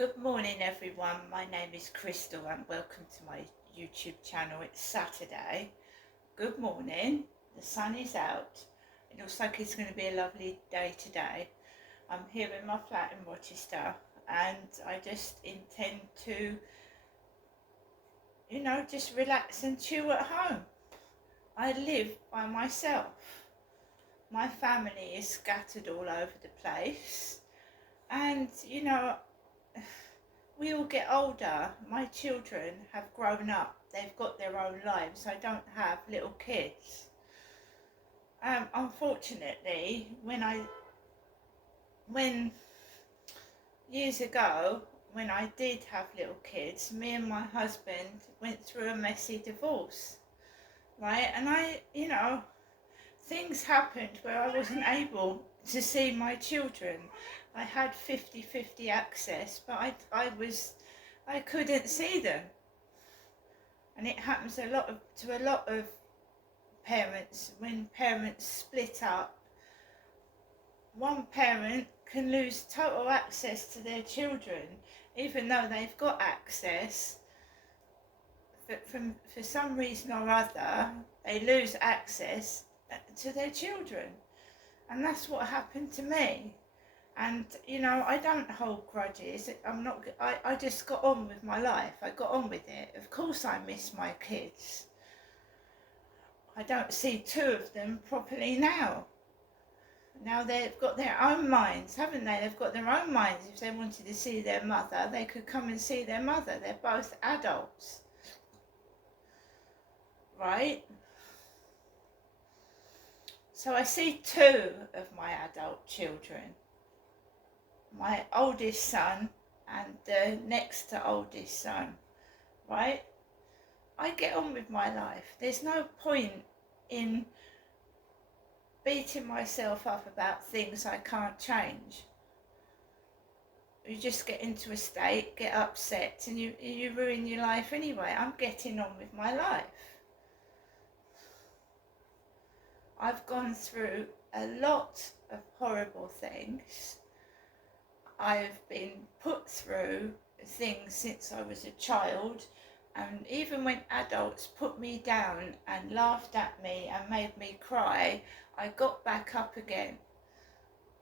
Good morning everyone, my name is Crystal and welcome to my YouTube channel. It's Saturday. Good morning, the sun is out. It looks like it's going to be a lovely day today. I'm here in my flat in Rochester and I just intend to, just relax and chill at home. I live by myself. My family is scattered all over the place and we all get older. My children have grown up. They've got their own lives. I don't have little kids. Unfortunately, when years ago, when I did have little kids, me and my husband went through a messy divorce, right? And things happened where I wasn't able to see my children. I had 50-50 access, but I couldn't see them. And it happens to a lot of parents. When parents split up, one parent can lose total access to their children, even though they've got access. But for some reason or other, they lose access to their children. And that's what happened to me. And I don't hold grudges. I just got on with my life. I got on with it. Of course I miss my kids. I don't see two of them properly now. Now they've got their own minds, haven't they? They've got their own minds. If they wanted to see their mother, they could come and see their mother. They're both adults. Right? So I see two of my adult children. My oldest son and the next to oldest son, right? I get on with my life. There's no point in beating myself up about things I can't change. You just get into a state, get upset, and you ruin your life anyway. I'm getting on with my life. I've gone through a lot of horrible things. I've been put through things since I was a child, and even when adults put me down and laughed at me and made me cry, I got back up again.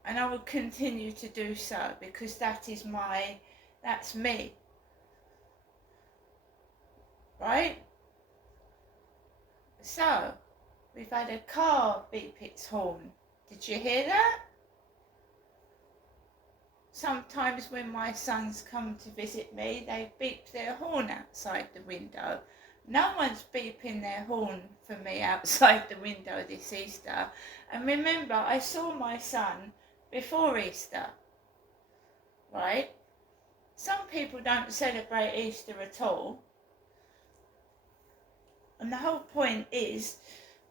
And I will continue to do so because that's me. Right? So, we've had a car beep its horn. Did you hear that? Sometimes when my sons come to visit me, they beep their horn outside the window. No one's beeping their horn for me outside the window this Easter. And remember, I saw my son before Easter, right? Some people don't celebrate Easter at all. And the whole point is,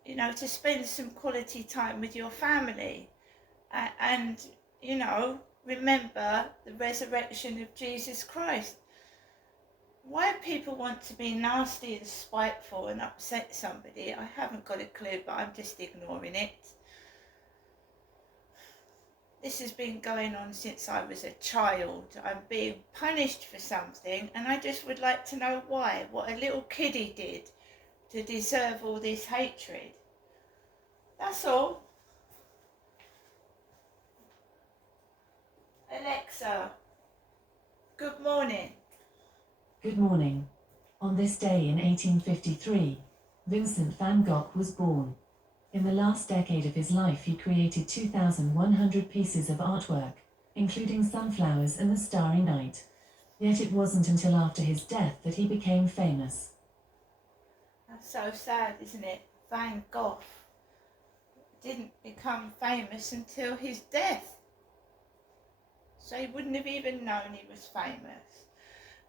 to spend some quality time with your family and remember the resurrection of Jesus Christ. Why people want to be nasty and spiteful and upset somebody, I haven't got a clue, but I'm just ignoring it. This has been going on since I was a child. I'm being punished for something, and I just would like to know why, what a little kiddie did to deserve all this hatred. That's all. Alexa, good morning. Good morning. On this day in 1853, Vincent van Gogh was born. In the last decade of his life he created 2,100 pieces of artwork, including sunflowers and the starry night. Yet it wasn't until after his death that he became famous. That's so sad, isn't it? Van Gogh didn't become famous until his death. So he wouldn't have even known he was famous.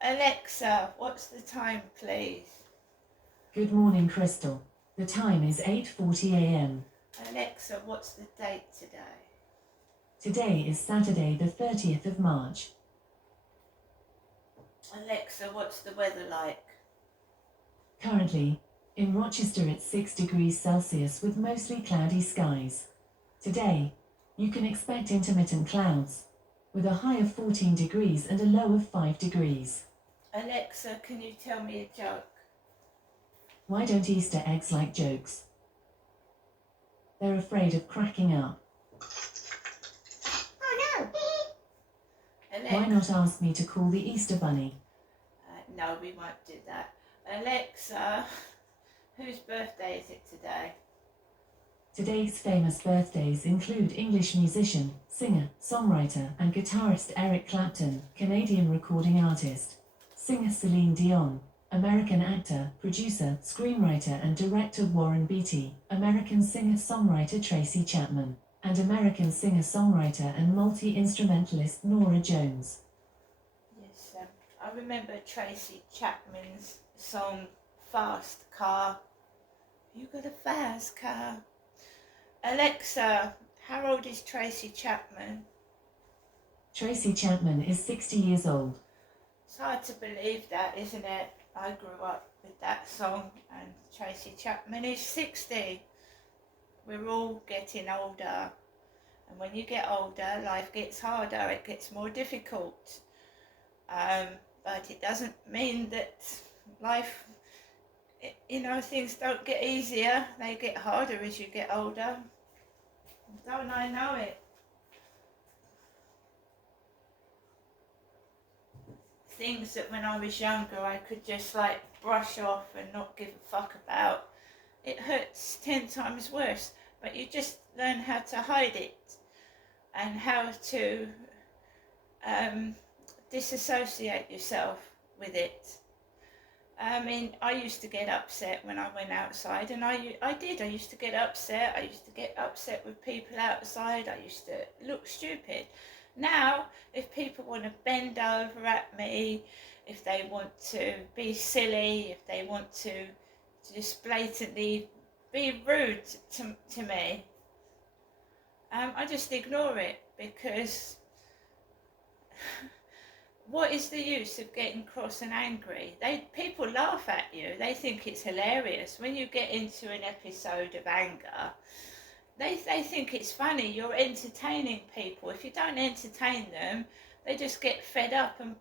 Alexa, what's the time, please? Good morning, Crystal. The time is 8:40 a.m. Alexa, what's the date today? Today is Saturday, the 30th of March. Alexa, what's the weather like? Currently, in Rochester it's 6 degrees Celsius with mostly cloudy skies. Today, you can expect intermittent clouds, with a high of 14 degrees and a low of 5 degrees. Alexa, can you tell me a joke? Why don't Easter eggs like jokes? They're afraid of cracking up. Oh no! Why not ask me to call the Easter Bunny? No, we won't do that. Alexa, whose birthday is it today? Today's famous birthdays include English musician, singer, songwriter and guitarist Eric Clapton, Canadian recording artist, singer Celine Dion, American actor, producer, screenwriter and director Warren Beatty, American singer-songwriter Tracy Chapman, and American singer-songwriter and multi-instrumentalist Norah Jones. Yes, I remember Tracy Chapman's song Fast Car. You got a fast car. Alexa, how old is Tracy Chapman? Tracy Chapman is 60 years old. It's hard to believe that, isn't it? I grew up with that song and Tracy Chapman is 60. We're all getting older. And when you get older, life gets harder, it gets more difficult. But it doesn't mean that life, things don't get easier, they get harder as you get older. Don't I know it? Things that when I was younger I could just brush off and not give a fuck about. It hurts 10 times worse, but you just learn how to hide it and how to disassociate yourself with it. I used to get upset when I went outside, and I used to get upset. I used to get upset with people outside. I used to look stupid. Now, if people want to bend over at me, if they want to be silly, if they want to just blatantly be rude to me, I just ignore it, because what is the use of getting cross and angry? People laugh at you. They think it's hilarious. When you get into an episode of anger, they think it's funny. You're entertaining people. If you don't entertain them, they just get fed up and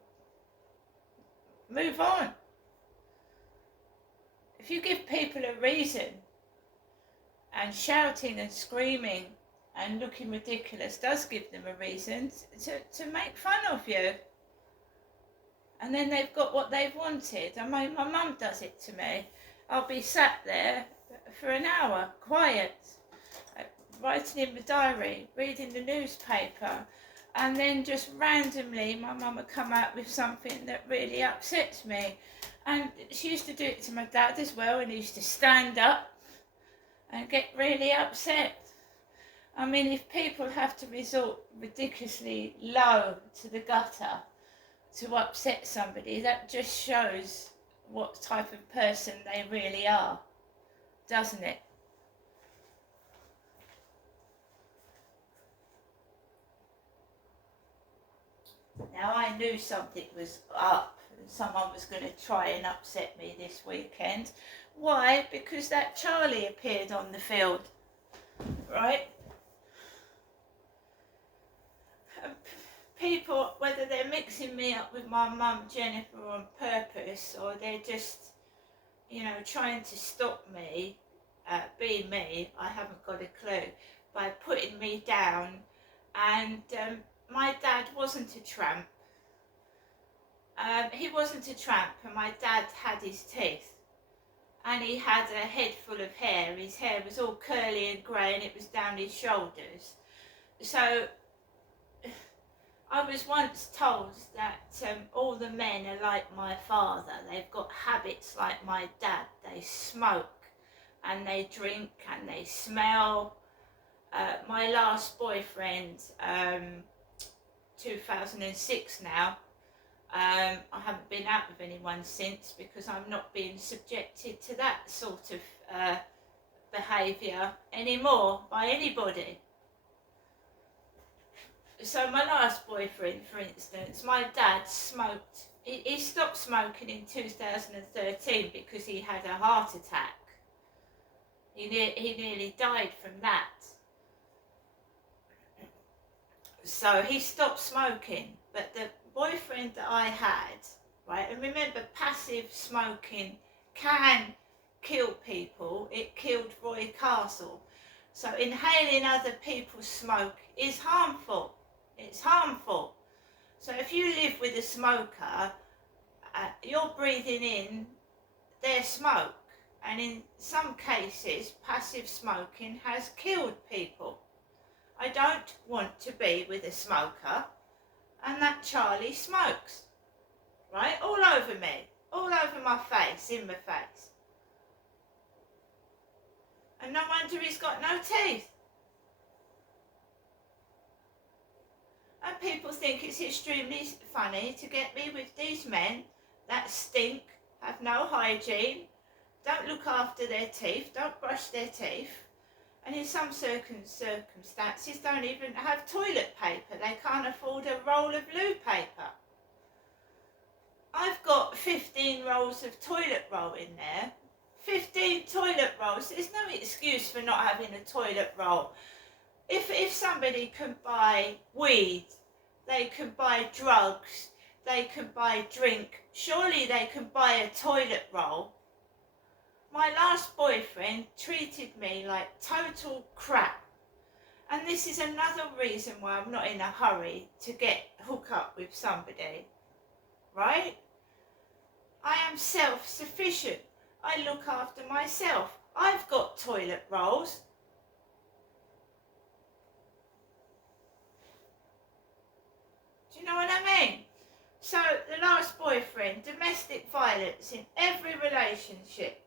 move on. If you give people a reason, and shouting and screaming and looking ridiculous does give them a reason to make fun of you. And then they've got what they've wanted. My mum does it to me. I'll be sat there for an hour, quiet, writing in my diary, reading the newspaper, and then just randomly my mum would come out with something that really upsets me. And she used to do it to my dad as well, and he used to stand up and get really upset. If people have to resort ridiculously low to the gutter to upset somebody, that just shows what type of person they really are, doesn't it? Now, I knew something was up, and someone was going to try and upset me this weekend. Why? Because that Charlie appeared on the field, right? People, whether they're mixing me up with my mum Jennifer on purpose, or they're just, trying to stop me being me, I haven't got a clue, by putting me down. And my dad wasn't a tramp. He wasn't a tramp, and my dad had his teeth. And he had a head full of hair. His hair was all curly and grey, and it was down his shoulders. So I was once told that all the men are like my father. They've got habits like my dad. They smoke and they drink and they smell. My last boyfriend, 2006 now, I haven't been out with anyone since, because I'm not being subjected to that sort of behaviour anymore by anybody. So my last boyfriend, for instance, my dad smoked. He stopped smoking in 2013 because he had a heart attack. He nearly died from that. So he stopped smoking. But the boyfriend that I had, right, and remember, passive smoking can kill people. It killed Roy Castle. So inhaling other people's smoke is harmful. It's harmful. So if you live with a smoker, you're breathing in their smoke. And in some cases, passive smoking has killed people. I don't want to be with a smoker, and that Charlie smokes, right? All over me, all over my face, in my face. And no wonder he's got no teeth. And people think it's extremely funny to get me with these men that stink, have no hygiene, don't look after their teeth, don't brush their teeth, and in some circumstances don't even have toilet paper. They can't afford a roll of loo paper. I've got 15 rolls of toilet roll in there. 15 toilet rolls. There's no excuse for not having a toilet roll. If somebody can buy weed, they can buy drugs, they can buy drink, surely they can buy a toilet roll. My last boyfriend treated me like total crap. And this is another reason why I'm not in a hurry to hook up with somebody. Right? I am self-sufficient. I look after myself. I've got toilet rolls. Do you know what I mean? So the last boyfriend, domestic violence in every relationship.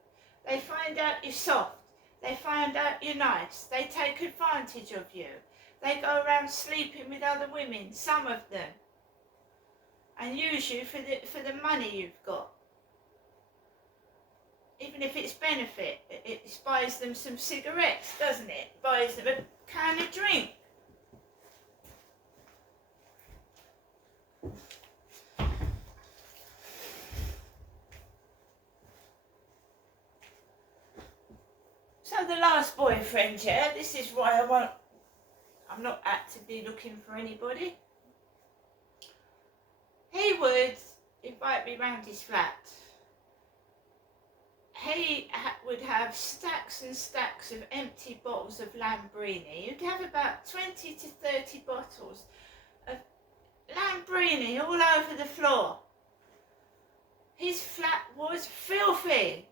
They find out you're soft. They find out you're nice. They take advantage of you. They go around sleeping with other women, some of them, and use you for the money you've got. Even if it's benefit, it buys them some cigarettes, doesn't it? Buys them a can of drink. So the last boyfriend, yeah, this is why I'm not actively looking for anybody. He would invite me round his flat. He would have stacks and stacks of empty bottles of Lambrini. You'd have about 20 to 30 bottles of Lambrini all over the floor. His flat was filthy.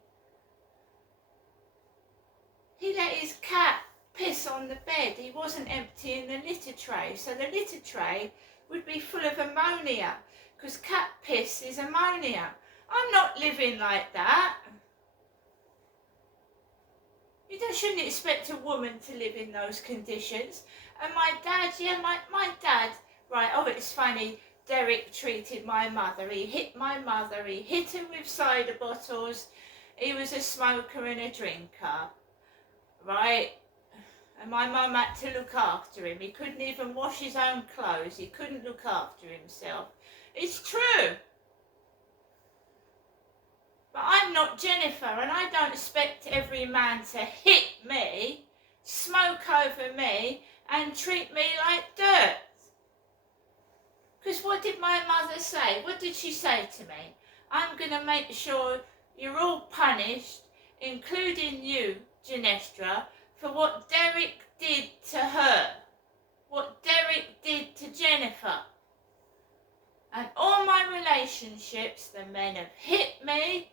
He let his cat piss on the bed. He wasn't emptying the litter tray, so the litter tray would be full of ammonia, because cat piss is ammonia. I'm not living like that. You shouldn't expect a woman to live in those conditions. And my dad, my dad, right, oh, it's funny, Derek treated my mother. He hit my mother, he hit her with cider bottles. He was a smoker and a drinker, right? And my mum had to look after him. He couldn't even wash his own clothes. He couldn't look after himself. It's true. But I'm not Jennifer, and I don't expect every man to hit me, smoke over me, and treat me like dirt. Because what did my mother say? What did she say to me? I'm going to make sure you're all punished, including you, Genestra, for what Derek did to her. What Derek did to Jennifer. And all my relationships, the men have hit me,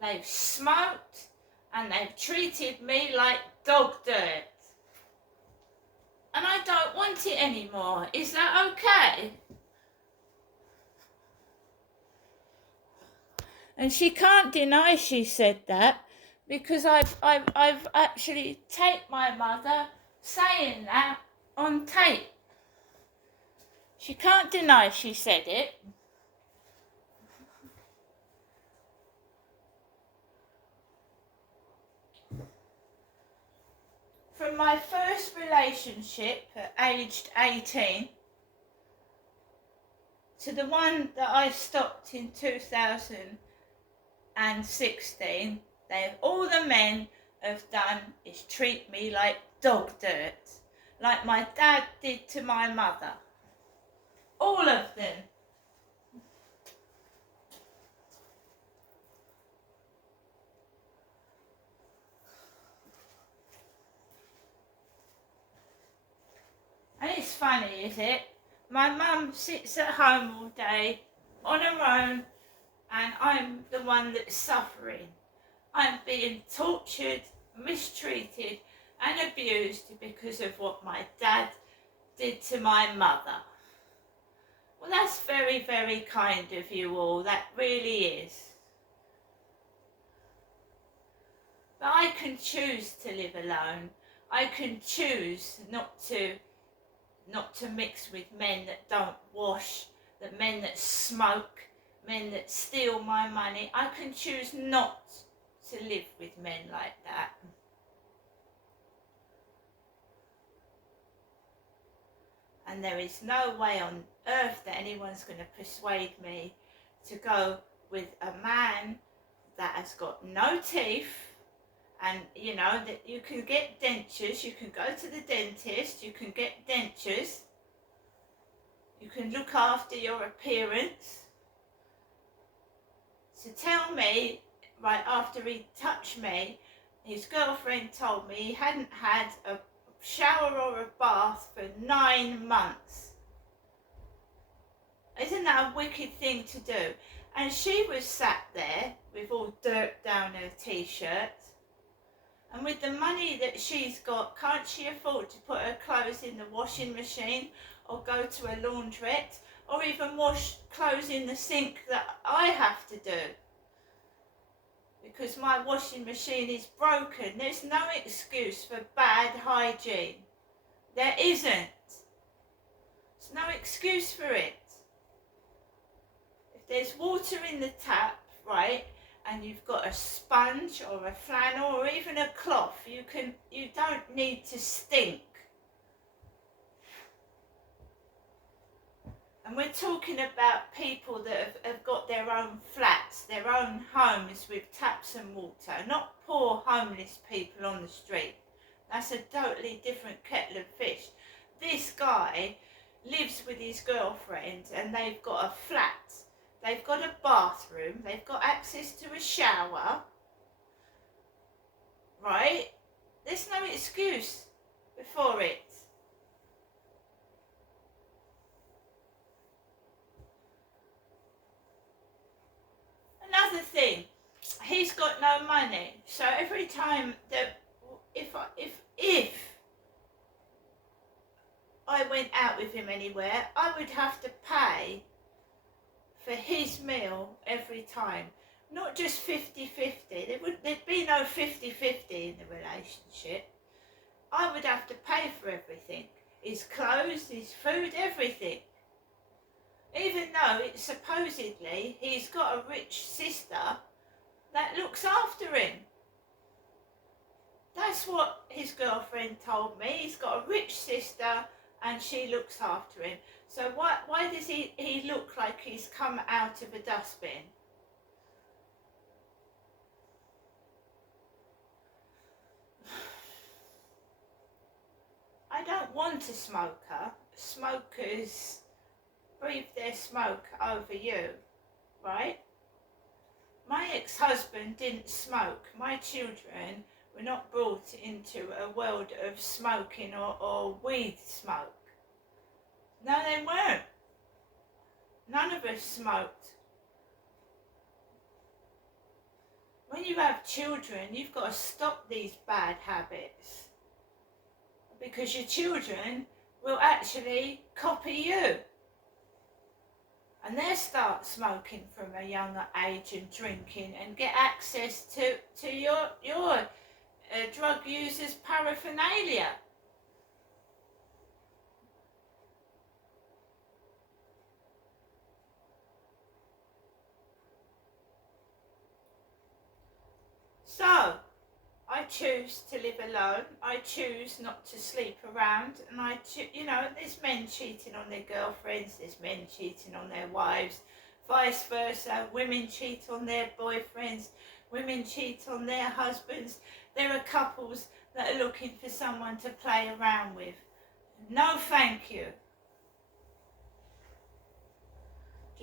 they've smoked, and they've treated me like dog dirt. And I don't want it anymore. Is that okay? And she can't deny she said that, because I've actually taped my mother saying that on tape. She can't deny she said it. From my first relationship at aged 18 to the one that I stopped in 2016, all the men have done is treat me like dog dirt, like my dad did to my mother. All of them. And it's funny, is it? My mum sits at home all day on her own, and I'm the one that's suffering. I'm being tortured, mistreated, and abused because of what my dad did to my mother. Well, that's very, very kind of you all. That really is. But I can choose to live alone. I can choose not to mix with men that don't wash, the men that smoke, men that steal my money. I can choose not to live with men like that. And there is no way on earth that anyone's going to persuade me to go with a man that has got no teeth. And you know that you can get dentures, you can go to the dentist, you can get dentures, you can look after your appearance. So tell me, right after he touched me, his girlfriend told me he hadn't had a shower or a bath for 9 months. Isn't that a wicked thing to do? And she was sat there with all dirt down her t-shirt. And with the money that she's got, can't she afford to put her clothes in the washing machine or go to a laundrette or even wash clothes in the sink that I have to do? Because my washing machine is broken. There's no excuse for bad hygiene. There isn't. There's no excuse for it. If there's water in the tap, right, and you've got a sponge or a flannel or even a cloth, you don't need to stink. And we're talking about people that have got their own flats, their own homes with taps and water, not poor homeless people on the street. That's a totally different kettle of fish. This guy lives with his girlfriend and they've got a flat. They've got a bathroom, they've got access to a shower, right? There's no excuse before it. Another thing, he's got no money, so every time that if I went out with him anywhere, I would have to pay for his meal every time. Not just 50-50. There'd be no 50-50 in the relationship. I would have to pay for everything. His clothes, his food, everything. Even though it's supposedly he's got a rich sister that looks after him. That's what his girlfriend told me. He's got a rich sister and she looks after him. So why does he look like he's come out of a dustbin? I don't want a smoker. Smokers breathe their smoke over you, right? My ex-husband didn't smoke. My children were not brought into a world of smoking or weed smoke. No, they weren't. None of us smoked. When you have children, you've got to stop these bad habits. Because your children will actually copy you. And they'll start smoking from a younger age and drinking and get access to your drug users' paraphernalia. So, I choose to live alone. I choose not to sleep around. And there's men cheating on their girlfriends. There's men cheating on their wives. Vice versa. Women cheat on their boyfriends. Women cheat on their husbands. There are couples that are looking for someone to play around with. No, thank you.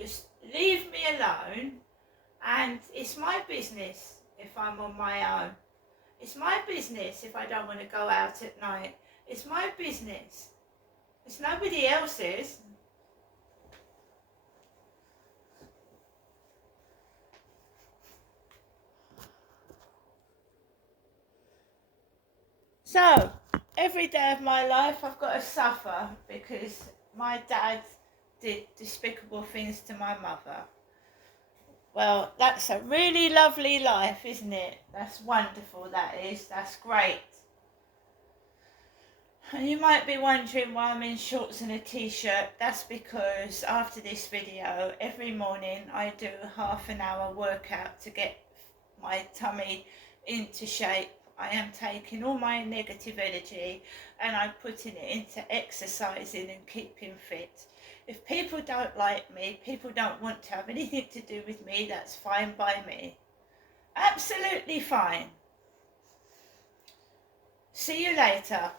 Just leave me alone, and it's my business if I'm on my own. It's my business if I don't want to go out at night. It's my business. It's nobody else's. So, every day of my life I've got to suffer because my dad did despicable things to my mother. Well, that's a really lovely life, isn't it? That's wonderful, that is. That's great. And you might be wondering why I'm in shorts and a t-shirt. That's because after this video, every morning I do a half an hour workout to get my tummy into shape. I am taking all my negative energy and I'm putting it into exercising and keeping fit. If people don't like me, people don't want to have anything to do with me, that's fine by me. Absolutely fine. See you later.